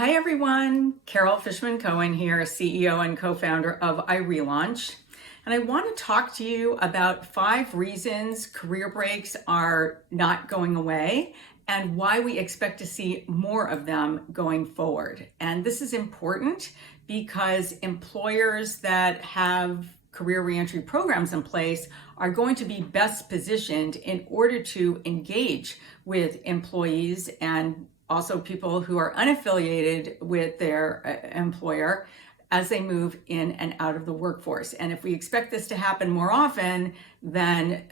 Hi everyone, Carol Fishman-Cohen here, CEO and co-founder of iRelaunch. And I want to talk to you about 5 reasons career breaks are not going away and why we expect to see more of them going forward. And this is important because employers that have career reentry programs in place are going to be best positioned in order to engage with employees and also people who are unaffiliated with their employer as they move in and out of the workforce. And if we expect this to happen more often, then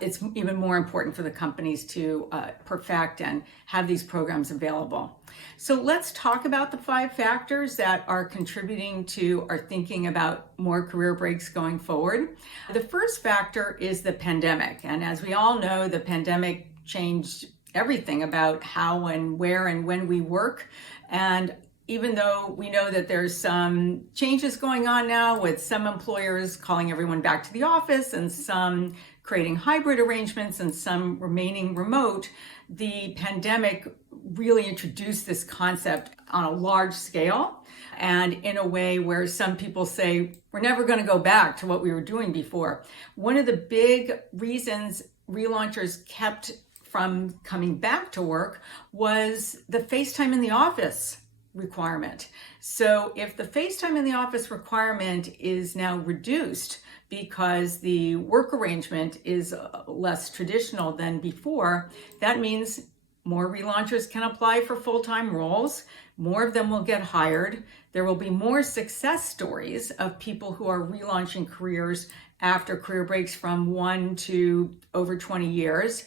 it's even more important for the companies to perfect and have these programs available. So let's talk about the 5 factors that are contributing to our thinking about more career breaks going forward. The first factor is the pandemic. And as we all know, the pandemic changed everything about how and where and when we work. And even though we know that there's some changes going on now with some employers calling everyone back to the office and some creating hybrid arrangements and some remaining remote, the pandemic really introduced this concept on a large scale and in a way where some people say we're never going to go back to what we were doing before. One of the big reasons relaunchers kept from coming back to work was the face time in the office requirement. So if the face time in the office requirement is now reduced because the work arrangement is less traditional than before, that means more relaunchers can apply for full-time roles. More of them will get hired. There will be more success stories of people who are relaunching careers after career breaks from 1 to over 20 years.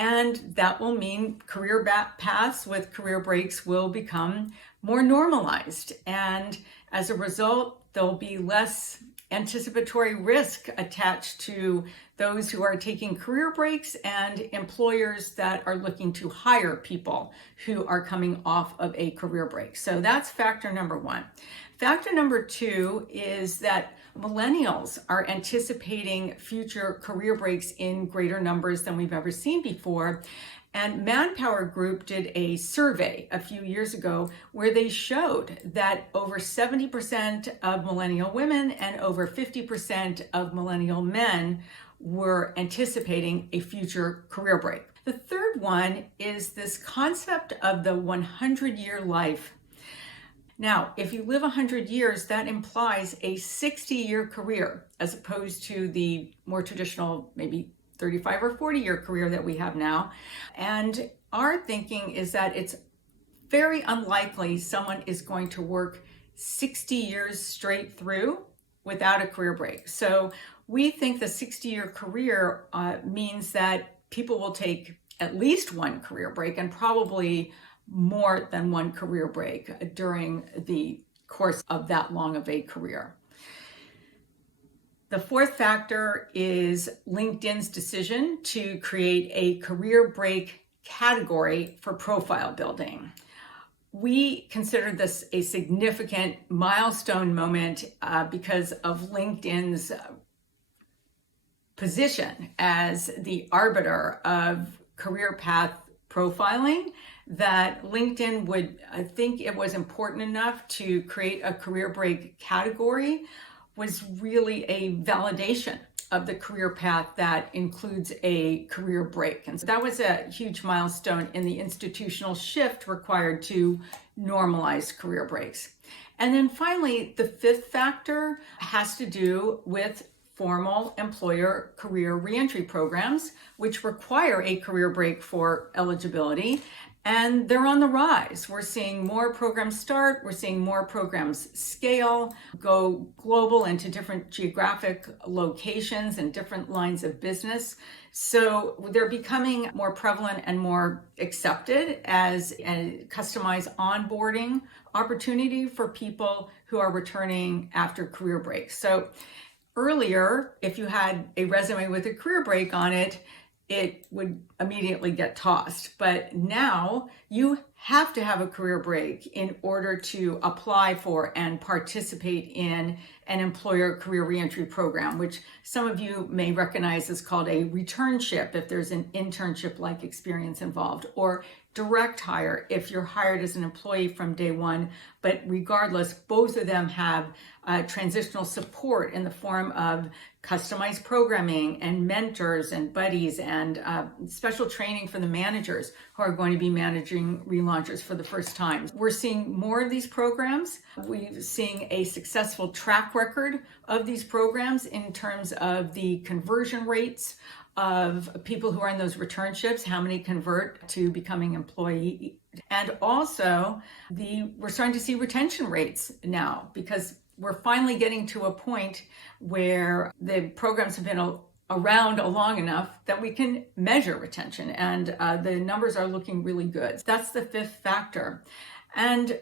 And that will mean career paths with career breaks will become more normalized. And as a result, there'll be less anticipatory risk attached to those who are taking career breaks and employers that are looking to hire people who are coming off of a career break. So that's factor number 1. Factor number 2 is that millennials are anticipating future career breaks in greater numbers than we've ever seen before. And Manpower Group did a survey a few years ago where they showed that over 70% of millennial women and over 50% of millennial men were anticipating a future career break. The third one is this concept of the 100-year life. Now, if you live 100 years, that implies a 60-year career as opposed to the more traditional, maybe 35 or 40-year career that we have now. And our thinking is that it's very unlikely someone is going to work 60 years straight through without a career break. So we think the 60-year career means that people will take at least one career break and probably more than one career break during the course of that long of a career. The fourth factor is LinkedIn's decision to create a career break category for profile building. We consider this a significant milestone moment because of LinkedIn's position as the arbiter of career path profiling, that LinkedIn would think it was important enough to create a career break category was really a validation of the career path that includes a career break. And so that was a huge milestone in the institutional shift required to normalize career breaks. And then finally, the fifth factor has to do with formal employer career reentry programs, which require a career break for eligibility. And they're on the rise. We're seeing more programs start. We're seeing more programs scale, go global into different geographic locations and different lines of business. So they're becoming more prevalent and more accepted as a customized onboarding opportunity for people who are returning after career breaks. So earlier, if you had a resume with a career break on it, it would immediately get tossed. But now you have to have a career break in order to apply for and participate in an employer career reentry program, which some of you may recognize as called a returnship if there's an internship-like experience involved, or direct hire if you're hired as an employee from day one. But regardless, both of them have transitional support in the form of customized programming and mentors and buddies and special training for the managers who are going to be managing relaunchers for the first time. We're seeing more of these programs. We're seeing a successful track record of these programs in terms of the conversion rates of people who are in those returnships, how many convert to becoming employee. And also we're starting to see retention rates now, because we're finally getting to a point where the programs have been around long enough that we can measure retention, and the numbers are looking really good. That's the fifth factor. And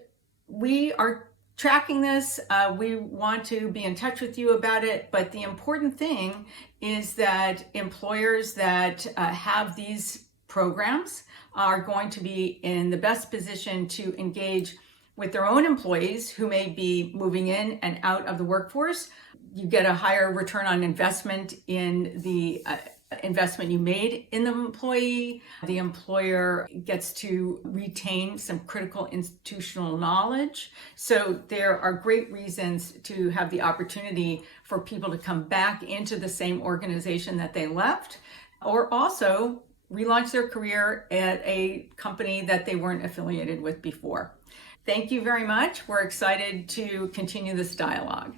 we are tracking this. We want to be in touch with you about it, but the important thing is that employers that have these programs are going to be in the best position to engage with their own employees who may be moving in and out of the workforce. You get a higher return on investment in the investment you made in the employee. The employer gets to retain some critical institutional knowledge. So there are great reasons to have the opportunity for people to come back into the same organization that they left, or also relaunch their career at a company that they weren't affiliated with before. Thank you very much. We're excited to continue this dialogue.